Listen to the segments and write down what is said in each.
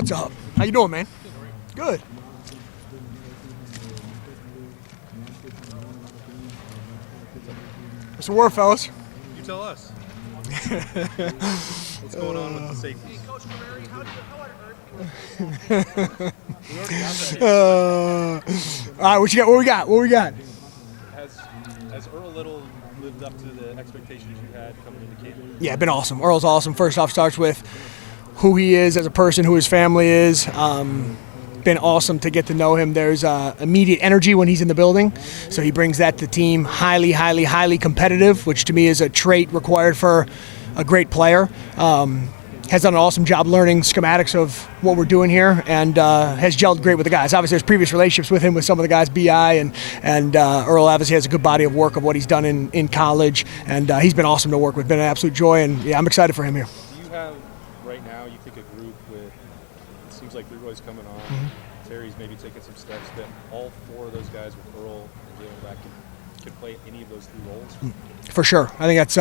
What's up? How you doing, man? Good. What's the word, fellas? You tell us. What's going on with the safeties? Hey, Coach Guerrieri, All right, what you got? What we got? Has Earl Little lived up to the expectations you had coming into camp? Yeah, been awesome. Earl's awesome. First off, starts with who he is as a person, who his family is. Been awesome to get to know him. There's immediate energy when he's in the building, so he brings that to the team. Highly competitive, which to me is a trait required for a great player. Has done an awesome job learning schematics of what we're doing here, and has gelled great with the guys. Obviously, there's previous relationships with him with some of the guys, BI, and Earl obviously has a good body of work of what he's done in college, and he's been awesome to work with. Been an absolute joy, and yeah, I'm excited for him here. Do you have, right now, you think a group with, it seems like 3 boys coming on, Terry's maybe taking some steps, that all 4 of those guys with Earl and Jaylen back can play any of those 3 roles? For sure. I think that's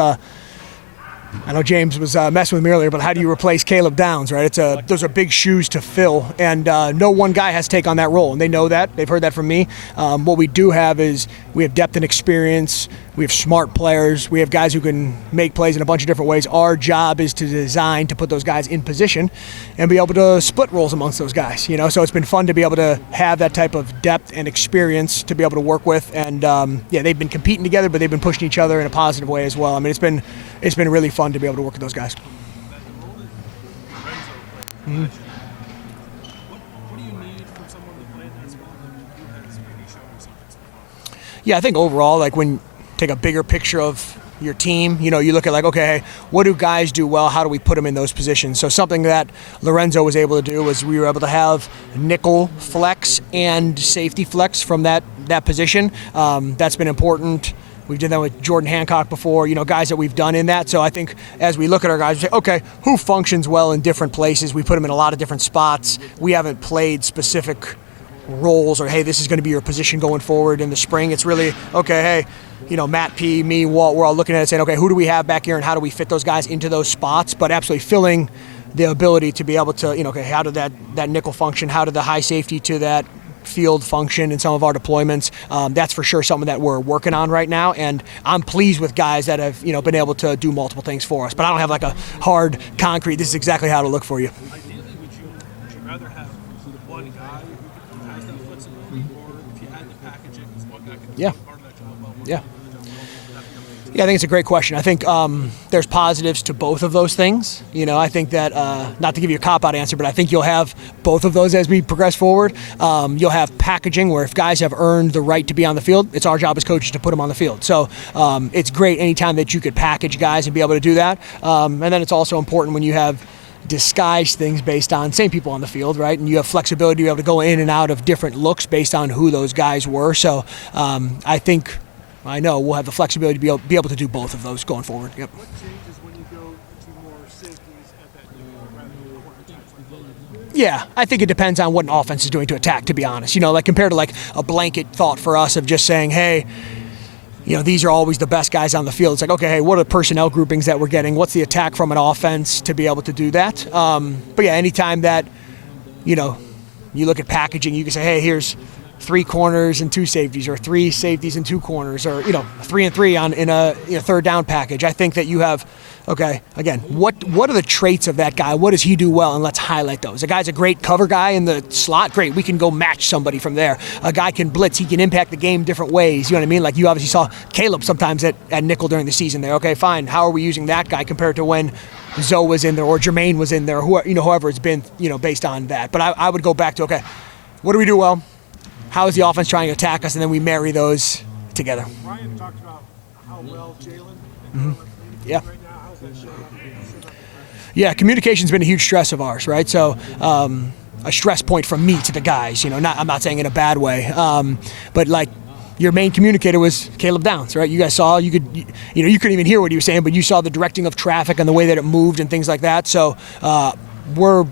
I know James was messing with me earlier, but how do you replace Caleb Downs, right? Those are big shoes to fill, and no one guy has to take on that role, and they know that. They've heard that from me. What we do have is we have depth and experience. We have smart players. We have guys who can make plays in a bunch of different ways. Our job is to design to put those guys in position and be able to split roles amongst those guys. So it's been fun to be able to have that type of depth and experience to be able to work with. And yeah, they've been competing together, but they've been pushing each other in a positive way as well. I mean, it's been really fun to be able to work with those guys. Mm-hmm. What do you need from someone to play in that spot that you has really shown us something so far? Yeah, I think overall, like when take a bigger picture of your team, you look at like, okay, hey, what do guys do well? How do we put them in those positions? So something that Lorenzo was able to do was we were able to have nickel flex and safety flex from that position. That's been important. We did that with Jordan Hancock before, guys that we've done in that. So I think as we look at our guys, we say, okay, who functions well in different places? We put them in a lot of different spots. We haven't played specific roles or, hey, this is going to be your position going forward in the spring. It's really, okay, hey, Matt P, me, Walt, we're all looking at it saying, okay, who do we have back here and how do we fit those guys into those spots? But absolutely filling the ability to be able to, okay, how did that nickel function? How did the high safety to that field function in some of our deployments? That's for sure something that we're working on right now, and I'm pleased with guys that have been able to do multiple things for us. But I don't have like a hard, concrete, this is exactly how to look for you. Ideally, would you rather have one guy who has that flexibility, or if you had to package it, because one guy can do part of that job well? Yeah. Yeah, I think it's a great question. I think there's positives to both of those things. I think that, not to give you a cop-out answer, but I think you'll have both of those as we progress forward. You'll have packaging where if guys have earned the right to be on the field, it's our job as coaches to put them on the field. So it's great anytime that you could package guys and be able to do that. And then it's also important when you have disguise things based on same people on the field, right? And you have flexibility to be able to go in and out of different looks based on who those guys were. So I know we'll have the flexibility to be able to do both of those going forward. Yep. What changes when you go to more safeties at that nickel rather than cornerbacks? Yeah, I think it depends on what an offense is doing to attack, to be honest. Like compared to like a blanket thought for us of just saying, hey, these are always the best guys on the field. It's like, okay, hey, what are the personnel groupings that we're getting? What's the attack from an offense to be able to do that? But yeah, anytime that, you look at packaging, you can say, hey, here's 3 corners and 2 safeties, or 3 safeties and 2 corners, or 3 and 3 in a third down package. I think that you have, okay, again, what are the traits of that guy? What does he do well? And let's highlight those. A guy's a great cover guy in the slot. Great, we can go match somebody from there. A guy can blitz. He can impact the game different ways. You know what I mean? Like you obviously saw Caleb sometimes at nickel during the season there. Okay, fine. How are we using that guy compared to when Zoe was in there or Jermaine was in there? Whoever it's been, based on that. But I would go back to, okay, what do we do well? How is the offense trying to attack us? And then we marry those together. Ryan talked about how well Jaylen and yeah. right now. How's that showing up? Yeah, communication's been a huge stress of ours, right? So a stress point from me to the guys. I'm not saying in a bad way, but like your main communicator was Caleb Downs, right? You guys saw, you couldn't even hear what he was saying, but you saw the directing of traffic and the way that it moved and things like that. So we're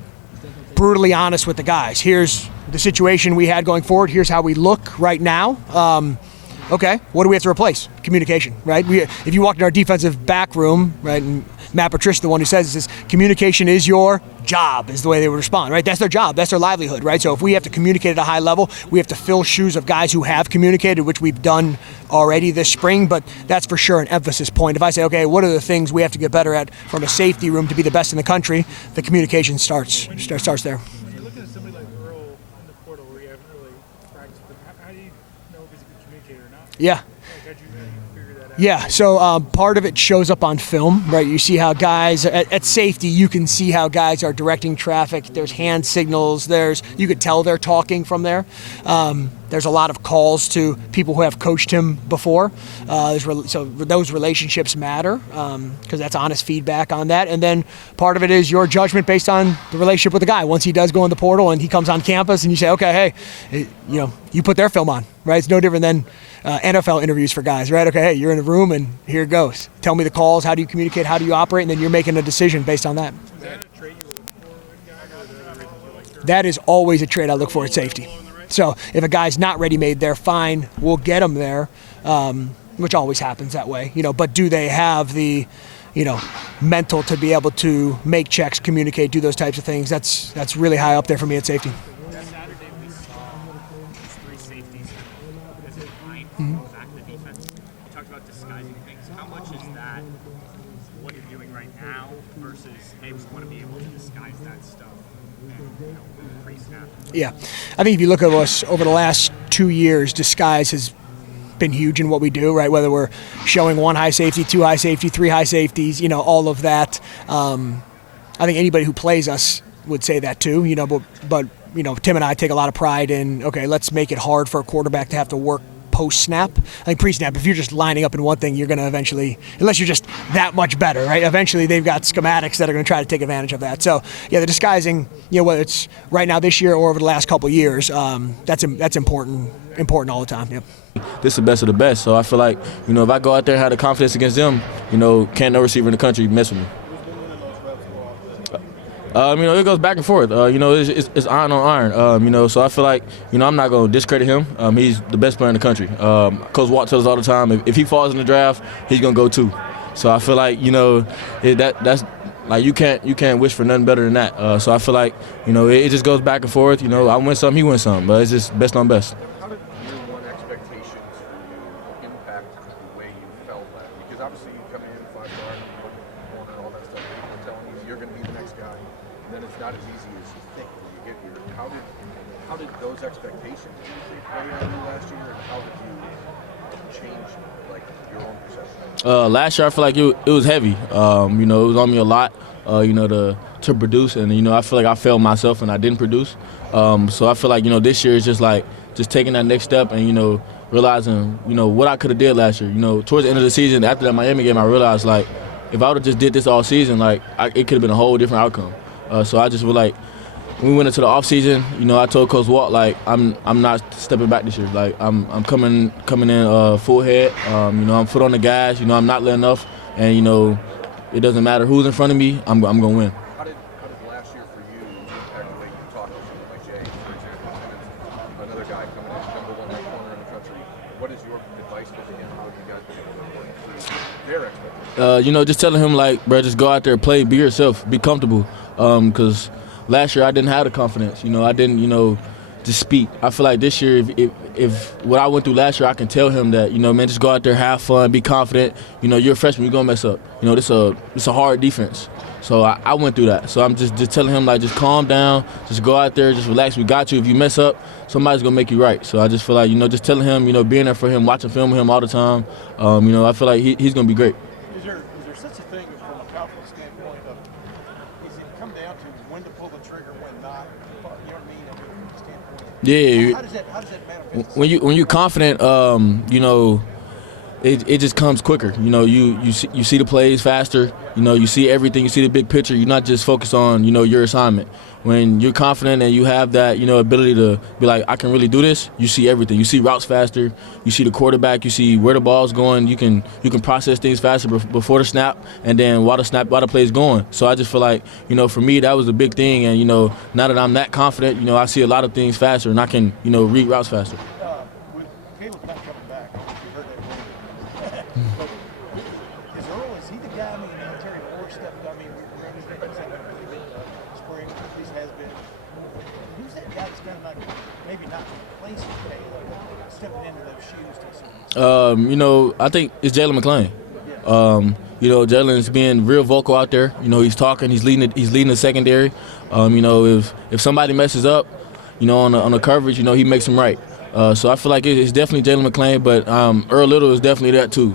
brutally honest with the guys. Here's the situation we had going forward. Here's how we look right now. Okay, what do we have to replace? Communication, right? If you walked in our defensive back room, right, and Matt Patricia, the one who says this, communication is your job, is the way they would respond, right? That's their job, that's their livelihood, right? So if we have to communicate at a high level, we have to fill shoes of guys who have communicated, which we've done already this spring, but that's for sure an emphasis point. If I say, okay, what are the things we have to get better at from a safety room to be the best in the country, the communication starts there. When you're looking at somebody like Earl in the portal where you haven't really practiced with him, how do you know if he's a good communicator or not? Yeah. How'd you figure that out? Yeah, so part of it shows up on film, right? You see how guys, at safety, you can see how guys are directing traffic. There's hand signals. You could tell they're talking from there. There's a lot of calls to people who have coached him before. So those relationships matter because that's honest feedback on that. And then part of it is your judgment based on the relationship with the guy. Once he does go in the portal and he comes on campus and you say, okay, hey, you put their film on, right? It's no different than NFL interviews for guys, right? Okay, hey, you're in a room and here it goes. Tell me the calls, how do you communicate, how do you operate, and then you're making a decision based on that. Is that a trait you look for in guys, or are there other reasons you like Earl? That is always a trait I look for at safety. So if a guy's not ready-made there, fine, we'll get him there, which always happens that way. But do they have the, mental to be able to make checks, communicate, do those types of things? That's really high up there for me at safety. Saturday we saw these 3 safeties as a line back the defense. You talked about disguising things. How much is that what you're doing right now versus, hey, we want to be able to disguise that stuff and pre-snap? Yeah. I think if you look at us over the last 2 years, disguise has been huge in what we do, right? Whether we're showing 1 high safety, 2 high safety, 3 high safeties, all of that. I think anybody who plays us would say that too, but Tim and I take a lot of pride in, okay, let's make it hard for a quarterback to have to work post-snap. I think pre-snap, if you're just lining up in one thing, you're going to eventually, unless you're just that much better, right? Eventually they've got schematics that are going to try to take advantage of that. So, yeah, the disguising, whether it's right now this year or over the last couple of years, that's important all the time, yep. This is the best of the best, so I feel like, if I go out there and have the confidence against them, can't no receiver in the country mess with me. It goes back and forth. It's iron on iron. So I feel like, I'm not going to discredit him. He's the best player in the country. Coach Watt tells us all the time, if he falls in the draft, he's going to go too. So I feel like, that's like you can't wish for nothing better than that. So I feel like, it just goes back and forth. I win some, he wins some, but it's just best on best. How did year 1 expectations for you impact the way you felt that? Because obviously you come in 5-star, corner, all that stuff. People are telling you you're going to be the next guy. And then it's not as easy as you think when you get here. How did those expectations play out last year, and how did you change your own perception? Last year I feel like it was heavy. It was on me a lot. To produce, and I feel like I failed myself and I didn't produce. So I feel like this year is just taking that next step and realizing what I could have did last year. Towards the end of the season, after that Miami game, I realized if I would have just did this all season, it could have been a whole different outcome. So I just would when we went into the off season, I told Coach Walt I'm not stepping back this year. I'm coming in full head. I'm foot on the gas. I'm not letting up, and it doesn't matter who's in front of me. I'm gonna win. How did last year for you impact the way you talk to someone like Jay, for example, and another guy coming in, number 1 corner in the country? What is your advice to him? How do you guys work through their expectations? Just telling him bro, just go out there, play, be yourself, be comfortable. Because last year I didn't have the confidence. I didn't, just speak. I feel like this year, if what I went through last year, I can tell him that, man, just go out there, have fun, be confident. You're a freshman, you're gonna mess up. It's a hard defense. So I went through that. So I'm just telling him just calm down, just go out there, just relax. We got you. If you mess up, somebody's gonna make you right. So I just feel like just telling him, being there for him, watching film with him all the time. I feel like he's gonna be great. Is there such a thing from a confidence standpoint of, is it come down to when to pull the trigger, when not? You know what I mean? From a standpoint. Yeah. How does that manifest? When you're confident, it just comes quicker. You see the plays faster. You see everything. You see the big picture. You're not just focused on your assignment. When you're confident and you have that ability to be I can really do this. You see everything. You see routes faster. You see the quarterback. You see where the ball's going. You can process things faster before the snap and then while the play's going. So I just feel like for me that was a big thing. And now that I'm that confident, I see a lot of things faster and I can read routes faster. With Caleb not coming back, guy that's kind of like maybe not replacing Caleb, but stepping into those shoes to some extent? You know, I think it's Jaylen McClain. You know, Jaylen's being real vocal out there. You know, he's talking. He's leading the secondary. You know, if somebody messes up, you know, on the coverage, you know, he makes them right. So I feel like it's definitely Jaylen McClain, but Earl Little is definitely that too.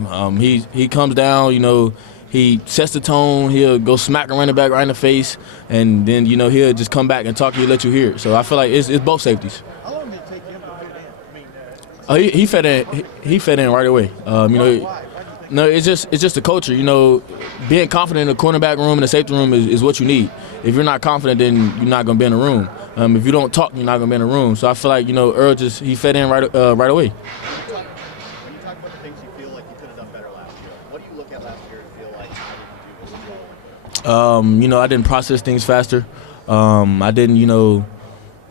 He comes down, you know, he sets the tone. He'll go smack a running back right in the face, and then, you know, he'll just come back and talk to you, let you hear it. So I feel like it's both safeties. How long did it take him to fit in? I mean, He fed in. He fed in right away. You know. why? No, it's just the culture. You know, being confident in the cornerback room and the safety room is what you need. If you're not confident, then you're not gonna be in the room. If you don't talk, you're not gonna be in the room. So I feel like, you know, Earl he fed in right away. When you talk about the things you feel like you could have done better last year, what do you look at last year and feel like how did you do this well? You know, I didn't process things faster. I didn't, you know,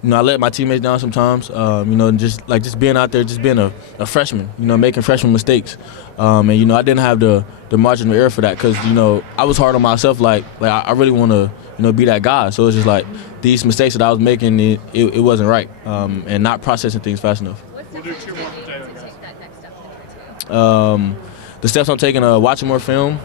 I let my teammates down sometimes. You know, just being out there, just being a freshman, you know, making freshman mistakes. And, you know, I didn't have the margin of error for that because, you know, I was hard on myself. Like I really want to, you know, be that guy. So it's just like these mistakes that I was making, it wasn't right, and not processing things fast enough. We'll do 2 more for Jaylen, guys. The steps I'm taking, watching more film,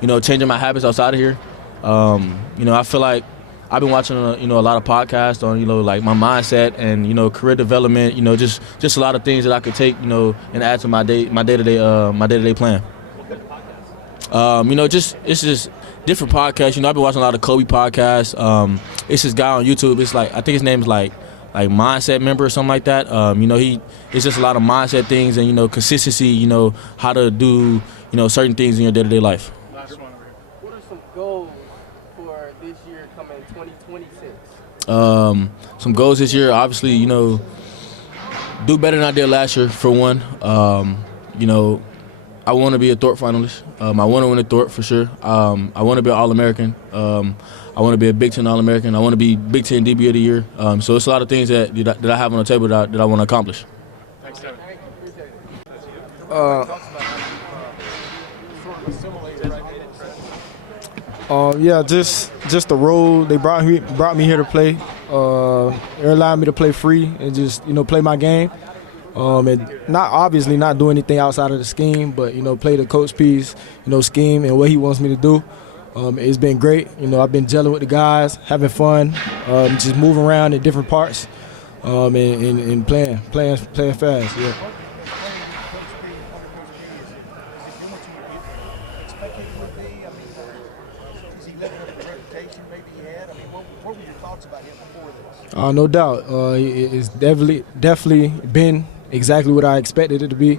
you know, changing my habits outside of here. You know, I feel like I've been watching, you know, a lot of podcasts on, you know, like my mindset and, you know, career development, you know, just a lot of things that I could take, you know, and add to my day-to-day plan. You know, it's just different podcasts. You know, I've been watching a lot of Kobe podcasts. It's this guy on YouTube. It's like, I think his name is like Mindset Member or something like that. You know, it's just a lot of mindset things and, you know, consistency, you know, how to do, you know, certain things in your day-to-day life. Last one over here. What are some goals for this year coming 2026? Some goals this year, obviously, you know, do better than I did last year, for one. You know, I want to be a Thorpe finalist. I want to win a Thorpe for sure. I want to be an All-American. I want to be a Big Ten All-American. I want to be Big Ten DB of the year. So it's a lot of things that I have on the table that I want to accomplish. Thanks, Devin. Yeah, just the role they brought me here to play. It allowed me to play free and just, you know, play my game. And not do anything outside of the scheme, but, you know, play the Coach P's, you know, scheme and what he wants me to do. It's been great. You know, I've been gelling with the guys, having fun, just moving around in different parts, and playing fast. Yeah. No doubt. It's definitely been exactly what I expected it to be.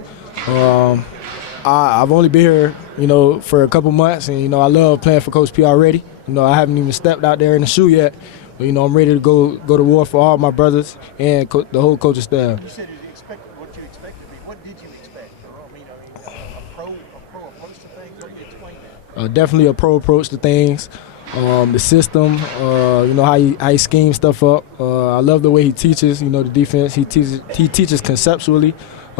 I've only been here, you know, for a couple months, and, you know, I love playing for Coach P already. You know, I haven't even stepped out there in the shoe yet, but, you know, I'm ready to go to war for all my brothers and the whole coaching staff. You said you expected what you expected to be. What did you expect? I mean, a pro approach to things. How do you explain that? Definitely a pro approach to things. The system, you know, how he schemes stuff up. I love the way he teaches, you know, the defense. He teaches conceptually,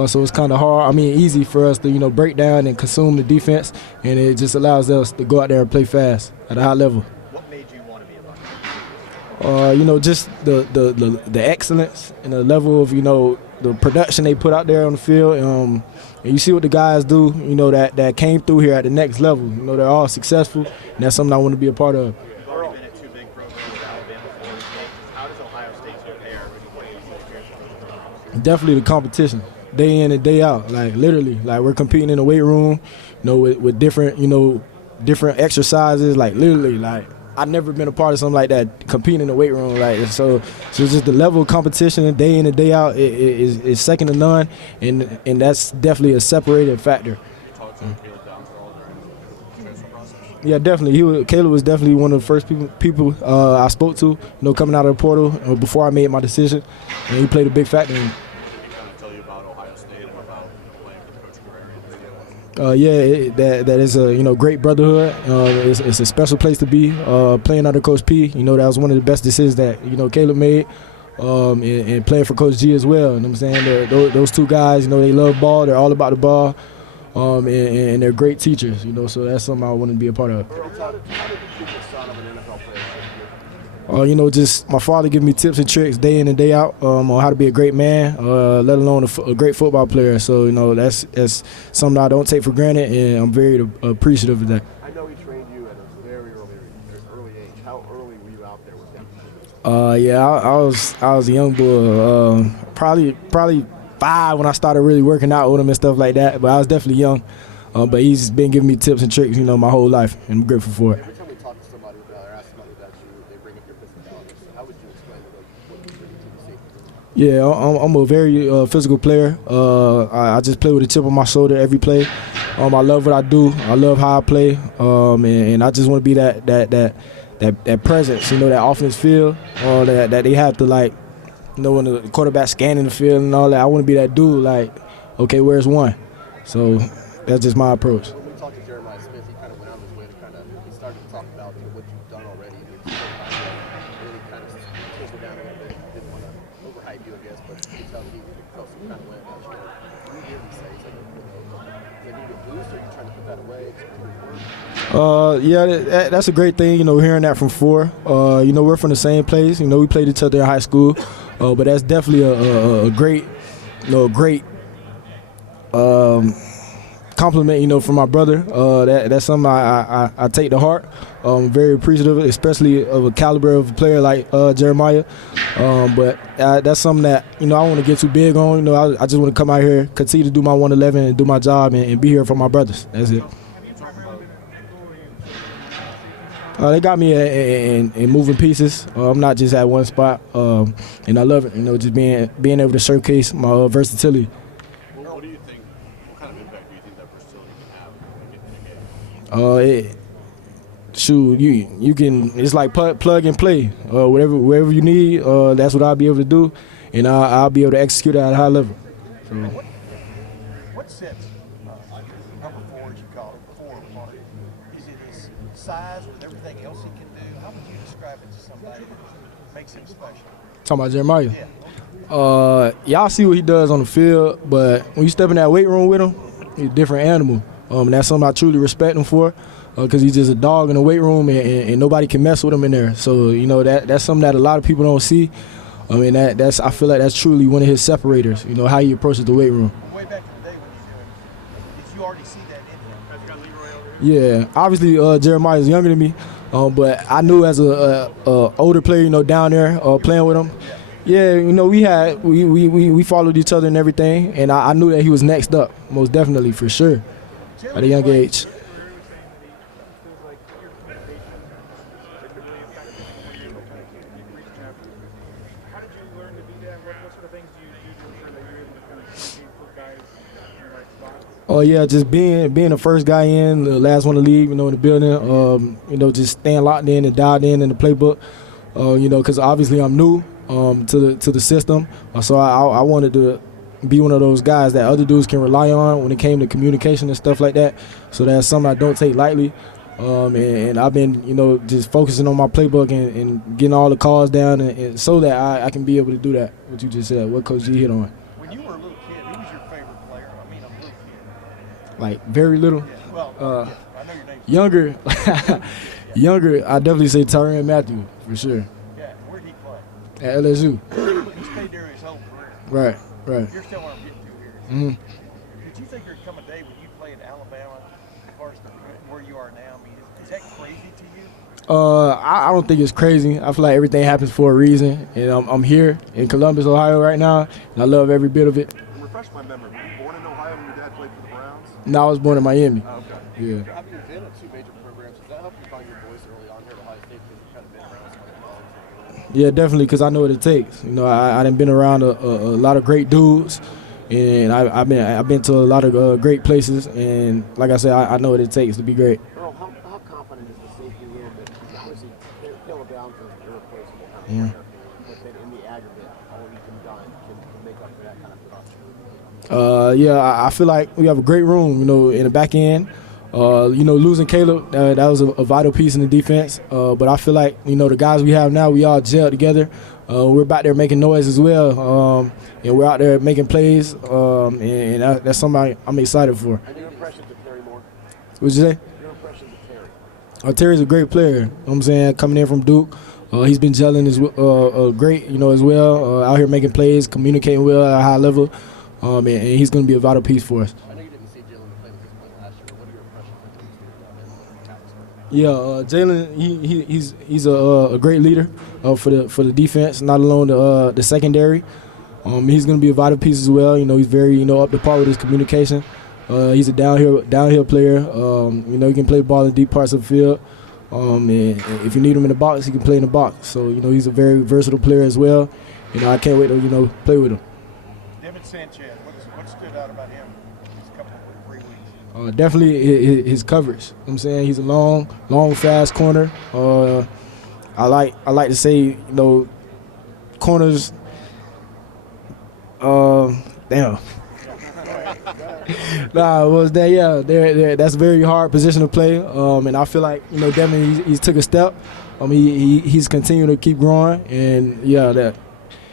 so it's kind of hard. Easy for us to, you know, break down and consume the defense, and it just allows us to go out there and play fast at a high level. What made you want to be a runner? You know, just the excellence and the level of, you know, the production they put out there on the field. And you see what the guys do, you know, that came through here at the next level. You know, they're all successful, and that's something I want to be a part of. You've already been at 2 big programs with Alabama, Florida State. How does Ohio State compare when you experience? Definitely the competition, day in and day out. Like, literally, like, we're competing in the weight room, you know, with different, you know, different exercises. Like, literally, like, I've never been a part of something like that, competing in the weight room. Like, so just the level of competition day in and day out is second to none, and that's definitely a separating factor. Yeah, definitely. Caleb was definitely one of the first people I spoke to, you know, coming out of the portal before I made my decision, and he played a big factor in it. That is a, you know, great brotherhood. It's a special place to be. Playing under Coach P, you know, that was one of the best decisions that, you know, Caleb made. And playing for Coach G as well. You know what I'm saying? Those two guys, you know, they love ball. They're all about the ball. And they're great teachers, you know. So that's something I want to be a part of. Just my father giving me tips and tricks day in and day out on how to be a great man, let alone a great football player. So, that's something I don't take for granted, and I'm very appreciative of that. I know he trained you at a very early age. How early were you out there with him? I was a young boy, probably 5 when I started really working out with him and stuff like that. But I was definitely young. But he's been giving me tips and tricks, my whole life, and I'm grateful for it. Every time we talk to somebody about or ask somebody about you, they bring up your physicality. So how would you explain what you bring to the safety room? Yeah, I'm a very physical player. I just play with a chip on my shoulder every play. I love what I do. I love how I play, and I just want to be that presence, that offense feel, that they have to when the quarterback scanning the field and all that. I want to be that dude. Okay, where's one? So that's just my approach. When we talked to Jeremiah Smith, he kind of went out of his way to he started to talk about what you've done already. And really kind of pushed it down a little bit. Didn't want to overhype you, I guess, but you could tell he felt some kind of way about you. What do you hear him say? He's like, is it a boost, or are you trying to put that away? That's a great thing, hearing that from 4. We're from the same place. We played each other in high school, but that's definitely a great compliment, from my brother. That's something I take to heart. I'm very appreciative, especially of a caliber of a player like Jeremiah. But that's something that I want to get too big on. I just want to come out here, continue to do my 111 and do my job and be here for my brothers. That's it. They got me in moving pieces. I'm not just at one spot, and I love it. Just being able to showcase my versatility. What do you think? What kind of impact do you think that versatility can have? You can. It's like plug and play. Wherever you need, that's what I'll be able to do, and I'll be able to execute at a high level. So. What sets number 4, as you call it, 4 apart? Is it his size with everything else he can do? How would you describe it to somebody that makes him special? Talking about Jeremiah? Yeah. Y'all see what he does on the field, but when you step in that weight room with him, he's a different animal. And that's something I truly respect him for, because he's just a dog in the weight room, and nobody can mess with him in there. So that's something that a lot of people don't see. I feel like that's truly one of his separators. How he approaches the weight room. Way back in the day when you knew him, did you already see that in him? Yeah, obviously Jeremiah is younger than me, but I knew as a older player, down there playing with him. Yeah, we followed each other and everything, and I knew that he was next up, most definitely, for sure, at a young age. Oh yeah, just being the first guy in, the last one to leave, in the building. Just staying locked in and dialed in the playbook. Because obviously I'm new to the system, so I wanted to be one of those guys that other dudes can rely on when it came to communication and stuff like that. So that's something I don't take lightly. And I've been, just focusing on my playbook and getting all the calls down, and so that I can be able to do that. What you just said, what Coach G hit on. When you were a little kid, who was your favorite player? I mean, a little kid. Like very little. Yeah. Well, I know your name. Younger, I definitely say Tyrann Matthew for sure. Yeah, where'd he play? At LSU. He stayed there his whole career. Right. You're still what I'm getting to here. Mm-hmm. Did you think there'd come a day when you played at Alabama, as far as where you are now? I mean, is that crazy to you? I don't think it's crazy. I feel like everything happens for a reason, and I'm here in Columbus, Ohio right now, and I love every bit of it. Refresh my memory. Were you born in Ohio when your dad played for the Browns? No, I was born in Miami. Oh, okay. Yeah. Having been at 2 major programs, does that help you find your voice early on here at Ohio State, because you've kind of been around some other colleges? Yeah, definitely, because I know what it takes. I done been around a lot of great dudes, and I've been to a lot of great places, and like I said, I know what it takes to be great. Earl, how confident is the safety room that obviously Caleb Downs is irreplaceable kind of player, but that in the aggregate, all you can done can make up for that kind of production? I feel like we have a great room, in the back end. Losing Caleb, that was a vital piece in the defense. But I feel like, the guys we have now, we all gel together. We're back there making noise as well, and we're out there making plays, and that's something I'm excited for. And your impressions of Terry Moore? What'd you say? Your impressions of Terry? Terry's a great player, you know what I'm saying, coming in from Duke. He's been gelling great, as well. Out here making plays, communicating well at a high level, and he's going to be a vital piece for us. I know you didn't see Jaylen McClain with this play last year, but what are your impressions of him? Yeah, Jaylen, he's a great leader for the defense, not alone the secondary. He's going to be a vital piece as well. He's very up to par with his communication. He's a downhill player. He can play the ball in deep parts of the field. And if you need him in the box, he can play in the box. So he's a very versatile player as well. I can't wait to play with him. Devin Sanchez, what stood out about him these couple of 3 weeks? Definitely his coverage. I'm saying he's a long, fast corner. I like to say corners. Damn. That's a very hard position to play. And I feel like Devin he's took a step. He's continuing to keep growing, and that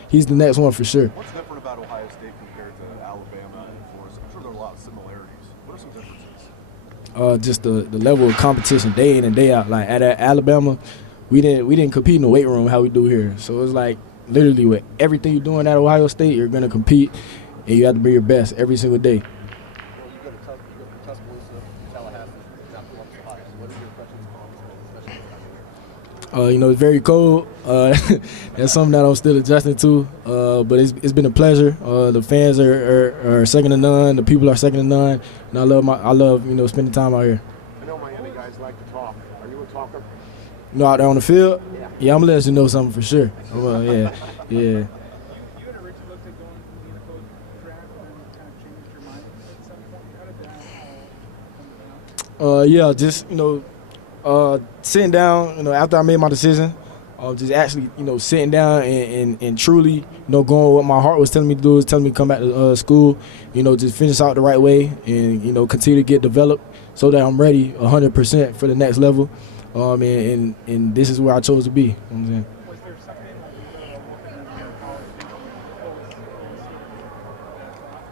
he's the next one for sure. What's different about Ohio State compared to Alabama and Florida? I'm sure there are a lot of similarities. What are some differences? Just the level of competition day in and day out. Like at Alabama, we didn't compete in the weight room how we do here. So it's like literally with everything you're doing at Ohio State, you're gonna compete, and you have to be your best every single day. It's very cold. That's something that I'm still adjusting to. But it's been a pleasure. The fans are second to none. The people are second to none. And I love spending time out here. I know Miami guys like to talk. Are you a talker? Out there on the field? Yeah, I'm gonna let you know something for sure. Yeah. You and Richie looked at going to the NFL draft and kind of changed your mind at some point. How did that come about? Just sitting down, after I made my decision, just actually, sitting down and truly, going what my heart was telling me to do, is telling me to come back to school, just finish out the right way and, continue to get developed so that I'm ready 100% for the next level. And this is where I chose to be. Was there something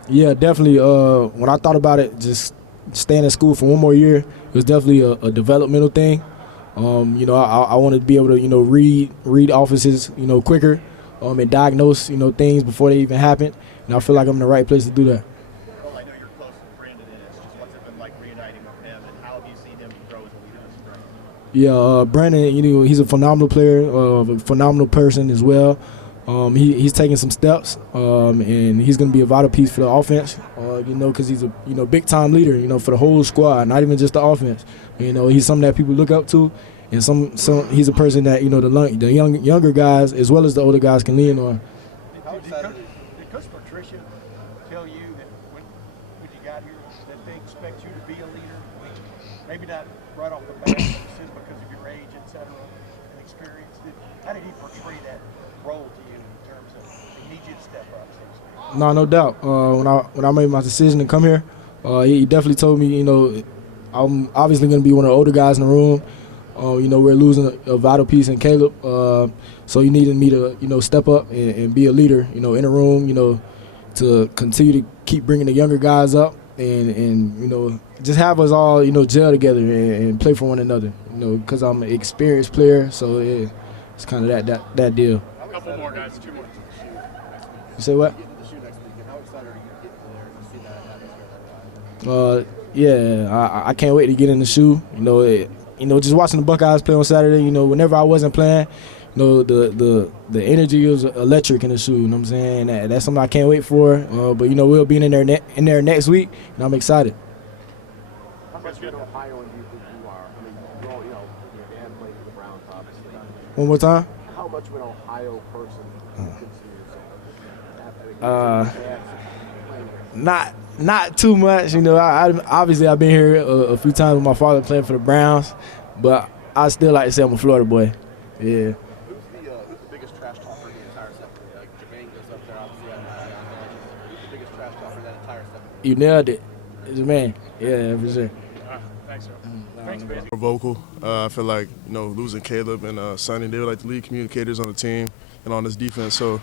Yeah, definitely. When I thought about it, just staying in school for one more year, it was definitely a developmental thing. I wanted to be able to, read offenses, quicker, and diagnose, things before they even happen. And I feel like I'm in the right place to do that. Well, I know you're close with Brandon Ennis. Just what's it been like reuniting with him, and how have you seen him grow as a leader this spring? Yeah, Brandon, he's a phenomenal player, a phenomenal person as well. He's taking some steps, and he's going to be a vital piece for the offense, because he's a big time leader, for the whole squad, not even just the offense. He's something that people look up to, and he's a person that the younger guys as well as the older guys can lean on. Did Coach Patricia tell you that when you got here that they expect you to be a leader? Maybe not right off the bat, but just because of your age, et cetera, and experience. How did he portray that role to you in terms of they need you to step up? So to speak? No doubt. When I made my decision to come here, he definitely told me, I'm obviously going to be one of the older guys in the room. We're losing a vital piece in Caleb, so he needed me to, step up and be a leader, in the room, to continue to keep bringing the younger guys up and just have us all, gel together and play for one another, because I'm an experienced player, so it's kind of that deal. A couple more guys, 2 more. You say what? I can't wait to get in the shoe. Just watching the Buckeyes play on Saturday. Whenever I wasn't playing, the energy was electric in the shoe. You know what I'm saying? That's something I can't wait for. But we'll be in there next week, and I'm excited. How much in Ohio do you think you are? I mean, your dad played for the Browns, obviously. One more time. How much of an Ohio person do you consider yourself? Not too much, obviously I've been here a few times with my father playing for the Browns, but I still like to say I'm a Florida boy. Yeah. Who's the biggest trash talker in the entire sector? Like Jermaine goes up there, obviously. Who's the biggest trash talker in that entire sector? You nailed it. Jermaine. Yeah, for sure. Thanks, Earl. Thanks, man. More vocal. I feel like losing Caleb and Sonny, they were like the lead communicators on the team and on this defense. So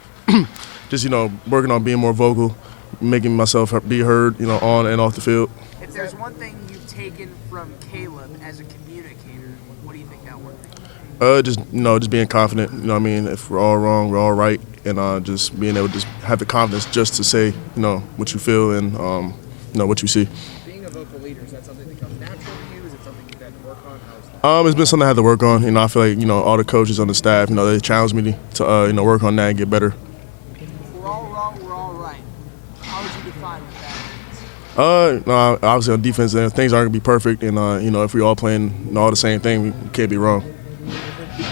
just working on being more vocal, making myself be heard, on and off the field. If there's one thing you've taken from Caleb as a communicator, what do you think that one thing Just being confident. You know what I mean? If we're all wrong, we're all right, and just being able to just have the confidence just to say, what you feel and what you see. Being a vocal leader, is that something that comes natural to you? Is it something you've had to work on? How is that? It's been something I had to work on. I feel like all the coaches on the staff, they challenge me to work on that and get better. If we're all wrong, we're all right. How would you define what that means? Obviously on defense, things aren't gonna be perfect, and if we all playing all the same thing, we can't be wrong.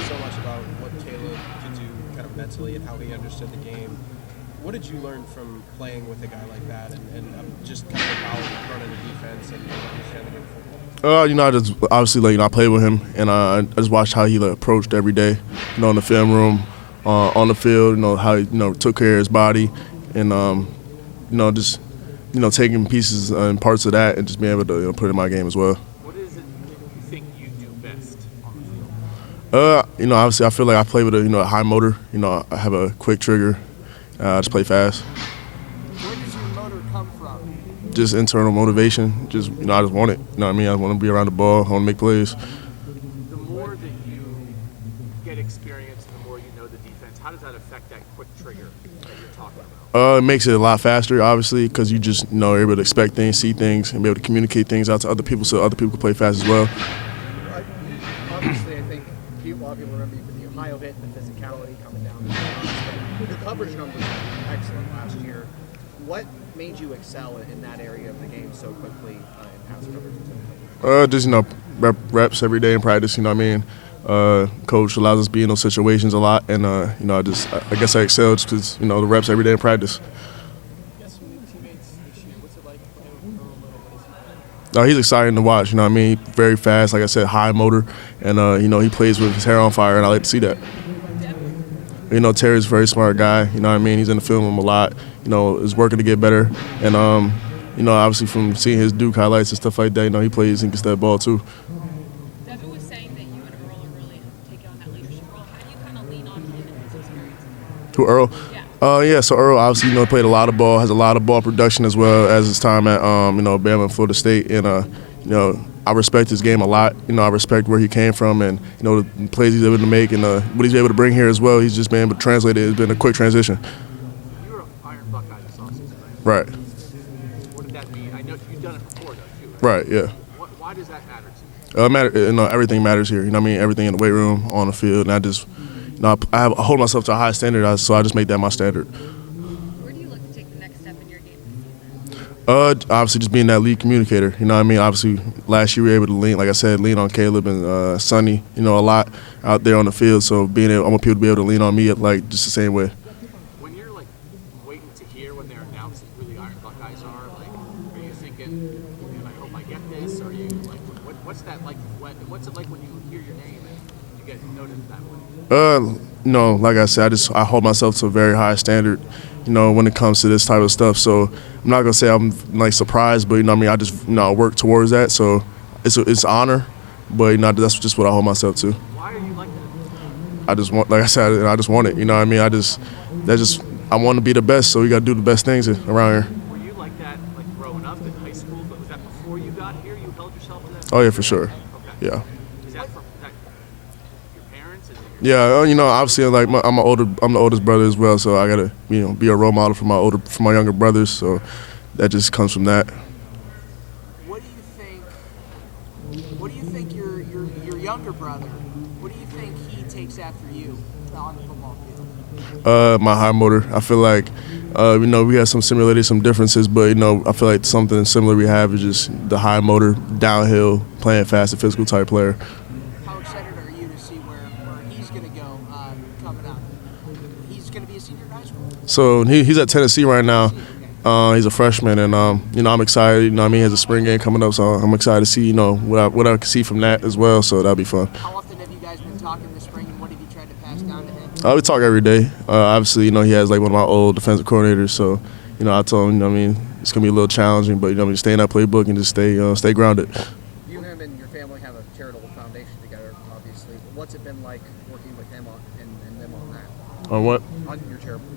So much about what Caleb could do kind of mentally and how he understood the game. What did you learn from playing with a guy like that and just kind of about running the defense and understanding of football? I just obviously I played with him, and I just watched how he approached every day, in the film room, on the field, how he took care of his body, and just taking pieces and parts of that and just being able to put it in my game as well. What is it you think you do best on the field? Obviously I feel like I play with a high motor. I have a quick trigger. I just play fast. Where does your motor come from? Just internal motivation. Just I just want it. I want to be around the ball. I want to make plays. The more that you get experience, the more you know the defense. How does that affect that quick trigger that you're talking about? It makes it a lot faster, obviously, because you just are able to expect things, see things, and be able to communicate things out to other people so other people can play fast as well. Obviously, I think a lot of people remember you for the Ohio hit and the physicality coming down. Your coverage numbers were excellent last year. What made you excel in that area of the game so quickly in pass coverage? Just reps every day in practice. Coach allows us to be in those situations a lot, and I guess I excel just because the reps every day in practice. He's exciting to watch. Very fast. Like I said, high motor, and he plays with his hair on fire, and I like to see that. Terry's a very smart guy. He's in the film room a lot. Is working to get better, and obviously from seeing his Duke highlights and stuff like that, he plays and gets that ball too. Devin was saying that you and Earl are really taking on that leadership role. How do you kind of lean on him and his experience? Who, Earl? Yeah. So Earl obviously played a lot of ball, has a lot of ball production as well as his time at Bama and Florida State, and I respect his game a lot. I respect where he came from and the plays he's able to make and what he's able to bring here as well. He's just been able to translate it. It's been a quick transition. You were an Iron Buckeye this offseason, Right. What did that mean? I know you've done it before, though, too. Right. Yeah. Why does that matter to you? Everything matters here. Everything in the weight room, on the field, and I just, I hold myself to a high standard, so I just make that my standard. Where do you look to take the next step in your game this season? Obviously just being that lead communicator. Obviously last year we were able to lean on Caleb and Sonny, a lot out there on the field. So I want people to be able to lean on me just the same way. When you're waiting to hear when they're announcing who the Iron Buckeyes are you thinking, man, I hope I get this? Or are you what's that like? What's it like when you hear your name and you get noted that way? Like I said, I hold myself to a very high standard, when it comes to this type of stuff. So I'm not gonna say I'm surprised, but I just work towards that. So it's an honor, but that's just what I hold myself to. Why are you like that? I just want, like I said, I just want it. I want to be the best, so we got to do the best things around here. Were you like that growing up in high school? But was that before you got here? You held yourself to that? Oh yeah, for sure. Okay. Yeah. Is that from your parents? Yeah, obviously, I'm the oldest brother as well, so I gotta, be a role model for my younger brothers. So that just comes from that. What do you think your younger brother? What do you think he takes after you on the football field? My high motor. I feel like, we have some similarities, some differences, but I feel like something similar we have is just the high motor, downhill, playing fast, and physical type player. How excited are you to see where he's going to go coming up? He's going to be a senior in high school. So he's at Tennessee right now. He's a freshman, and I'm excited. He has a spring game coming up, so I'm excited to see what I can see from that as well. So that'll be fun. How often have you guys been talking this spring, and what have you tried to pass down to him? We talk every day. Obviously, he has one of my old defensive coordinators, so I told him, it's gonna be a little challenging, but stay in that playbook and just stay grounded. You, him, and your family have a charitable foundation together, obviously. What's it been like working with him and them on that? On what? On your charitable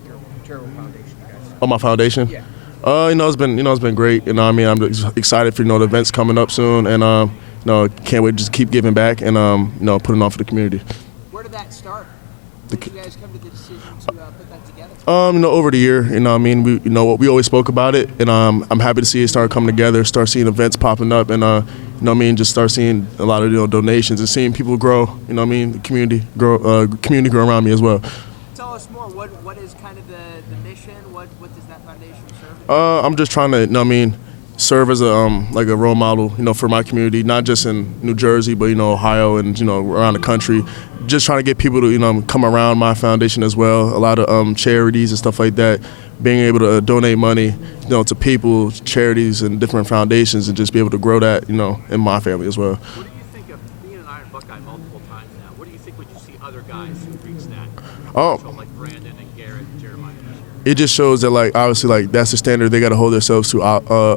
foundation, you guys. On my foundation? Yeah. It's been great. I'm excited for the events coming up soon, and can't wait to just keep giving back and putting on for the community. that start? Did you guys come to the decision to put that together? Over the year, we always spoke about it, and I'm happy to see it start coming together, start seeing events popping up, and just start seeing a lot of donations and seeing people grow. The community grow around me as well. Tell us more. What is kind of the mission? What does that foundation serve? I'm just trying to, serve as a like a role model, for my community, not just in New Jersey, but Ohio and around the country. Just trying to get people to come around my foundation as well. A lot of charities and stuff like that. Being able to donate money, to people, charities, and different foundations, and just be able to grow that, in my family as well. What do you think of being an Iron Buckeye multiple times now? What do you think when you see other guys who reach that? Like Brandon and Garrett and Jeremiah. It just shows that, obviously, that's the standard they got to hold themselves to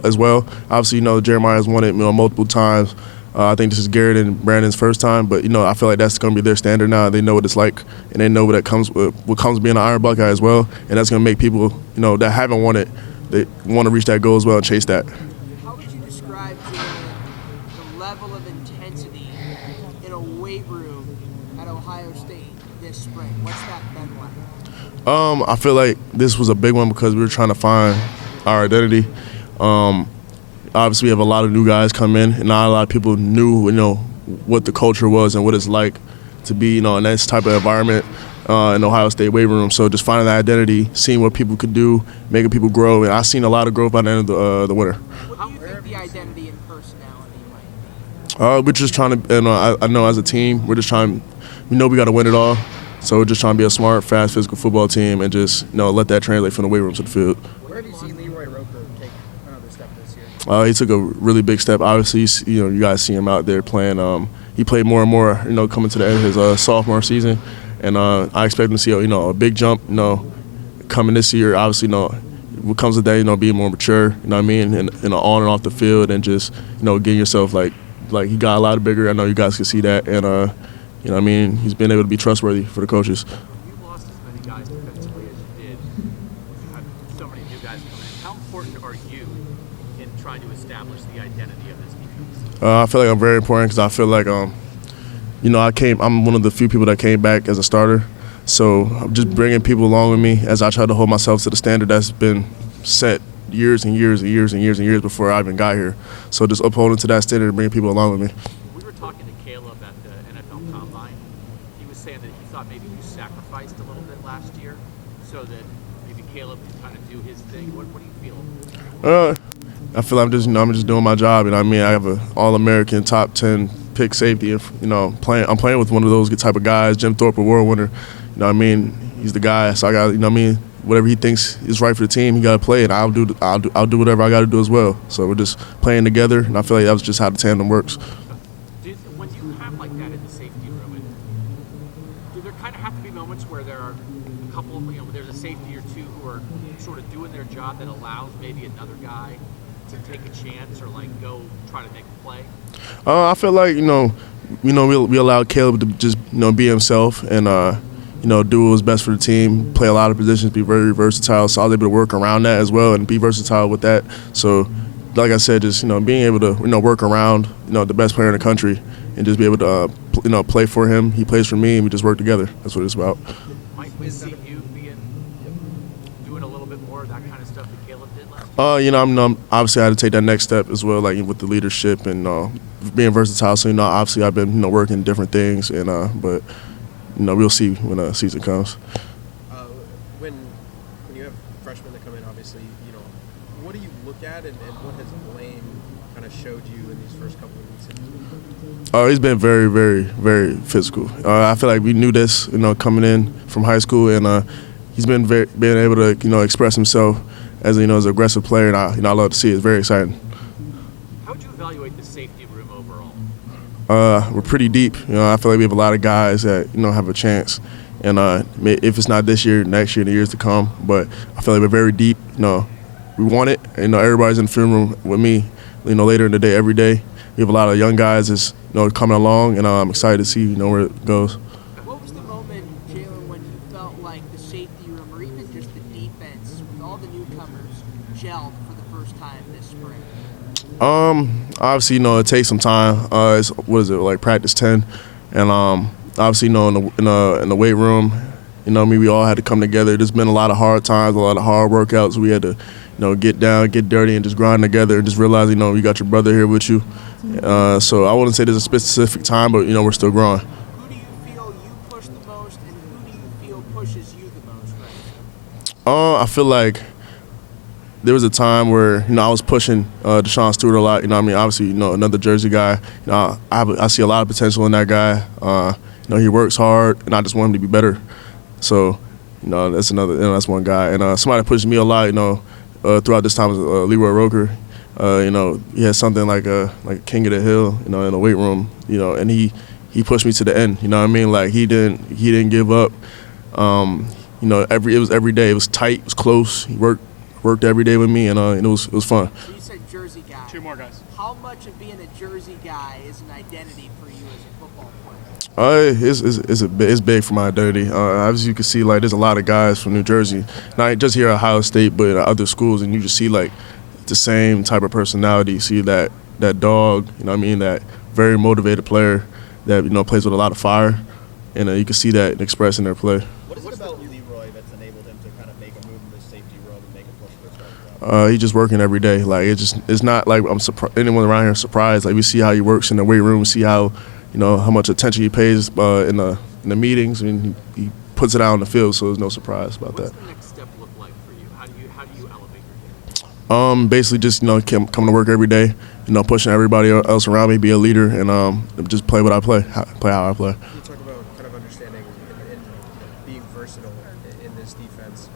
as well. Obviously, Jeremiah's won it, multiple times. I think this is Garrett and Brandon's first time, but I feel like that's going to be their standard now. They know what it's like, and they know what comes with being an Iron Buckeye as well, and that's going to make people, that haven't won it, they want to reach that goal as well and chase that. How would you describe the level of intensity in a weight room at Ohio State this spring? What's that been like? I feel like this was a big one because we were trying to find our identity. Obviously, we have a lot of new guys come in, and not a lot of people knew, what the culture was and what it's like to be, in this type of environment in Ohio State weight room. So just finding that identity, seeing what people could do, making people grow, and I've seen a lot of growth by the end of the winter. What do you think the identity and personality might be? We're just trying to, I know as a team, we're just trying, we got to win it all. So we're just trying to be a smart, fast, physical football team and just, let that translate from the weight room to the field. Where have you seen Leroy Roker take another step this year? He took a really big step. Obviously, you guys see him out there playing. He played more and more, coming to the end of his sophomore season. And I expect him to see, a big jump, coming this year. Obviously, what comes with that, being more mature, and on and off the field and just, getting yourself like he got a lot bigger. I know you guys can see that. And, he's been able to be trustworthy for the coaches. You lost as many guys defensively as you did. You had so many new guys come in. How important are you in trying to establish the identity of this defense? I feel like I'm very important because I feel like, I'm one of the few people that came back as a starter. So I'm just bringing people along with me as I try to hold myself to the standard that's been set years and years and years and years and years before I even got here. So just upholding to that standard and bringing people along with me. We were talking to Caleb at the NFL Combine. He was saying that he thought maybe you sacrificed a little bit last year so that maybe Caleb could kind of do his thing. What do you feel? I feel I'm just doing my job. I have an All-American top 10 pick safety. I'm playing with one of those type of guys. Jim Thorpe, a world winner. He's the guy. So I got, whatever he thinks is right for the team, he got to play it. I'll do whatever I got to do as well. So we're just playing together, and I feel like that was just how the tandem works. When you have like that in the safety room, do there kind of have to be moments where there are a couple of, there's a safety or two who are sort of doing their job that allows maybe another guy to take a chance or go try to make a play? I feel like we allowed Caleb to just be himself and do what was best for the team, play a lot of positions, be very versatile. So I was able to work around that as well and be versatile with that. So like I said, just being able to work around the best player in the country and just be able to play for him. He plays for me, and we just work together. That's what it's about. Might we see you doing a little bit more of that kind of stuff that Caleb did last year? I'm obviously I had to take that next step as well, with the leadership and being versatile. So obviously I've been working different things, and but we'll see when the season comes. When you have freshmen that come in, obviously, what do you look at, and what has Blaine kind of showed you in these first couple of weeks? He's been very, very, very physical. I feel like we knew this, coming in from high school, and he's been being able to, express himself as as an aggressive player, and I love to see it. It's very exciting. How would you evaluate the safety room overall? We're pretty deep. I feel like we have a lot of guys that have a chance, and if it's not this year, next year, the years to come. But I feel like we're very deep. We want it. Everybody's in the film room with me. Later in the day, every day. We have a lot of young guys that's coming along, and I'm excited to see where it goes. What was the moment, Jaylen, when you felt like the safety room or even just the defense with all the newcomers gelled for the first time this spring? Obviously, it takes some time. It's practice 10, and obviously, you know, in the weight room, you know, we all had to come together. There's been a lot of hard times, a lot of hard workouts. We had to, you know, get down, get dirty, and just grind together, and just realize, you know, you got your brother here with you. So I wouldn't say there's a specific time, but, you know, we're still growing. Who do you feel you push the most, and who do you feel pushes you the most right now? I feel like there was a time where, you know, I was pushing Deshaun Stewart a lot. You know what I mean? Obviously, you know, another Jersey guy. You know, I see a lot of potential in that guy. You know, he works hard, and I just want him to be better. So, you know, that's another. You know, that's one guy. And somebody pushed me a lot. You know, throughout this time was Leroy Roker. You know, he had something like a king of the hill. You know, in the weight room. You know, and he pushed me to the end. You know what I mean? Like he didn't give up. You know, it was every day. It was tight. It was close. He worked every day with me, and it was fun. So you said Jersey guy. 2 more guys. How much of being a Jersey guy is an identity for you as a football player? It's big for my identity. As you can see, like there's a lot of guys from New Jersey, not just here at Ohio State, but at other schools, and you just see like the same type of personality. You see that dog, you know what I mean, that very motivated player that, you know, plays with a lot of fire, and you can see that expressed in their play. What is it about Leroy that's enabled him to kind of make a move in the safety role and make a push for a starting job? He's just working every day. Like it's not like anyone around here is surprised. Like we see how he works in the weight room, we see how, you know, how much attention he pays in the meetings. I mean, he puts it out on the field, so there's no surprise about that. What's the next step look like for you? How do you elevate your game? Basically just, you know, come to work every day, you know, pushing everybody else around me, be a leader, and just play what I play, play how I play. You talk about kind of understanding and being versatile in this defense.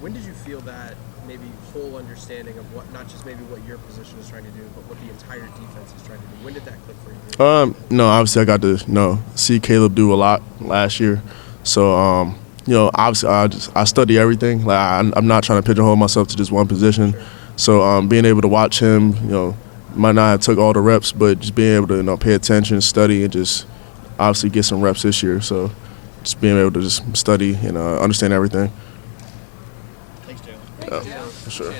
When did you feel that maybe whole understanding of what, not just maybe what your position is trying to do, but what the entire defense is trying to do? When did that click for you? No, obviously I got to, you know, see Caleb do a lot last year. So, you know, obviously I study everything. Like I'm not trying to pigeonhole myself to just one position. So being able to watch him, you know, might not have took all the reps, but just being able to, you know, pay attention, study, and just obviously get some reps this year. So just being able to just study and understand everything. Thanks, Jaylen. For sure.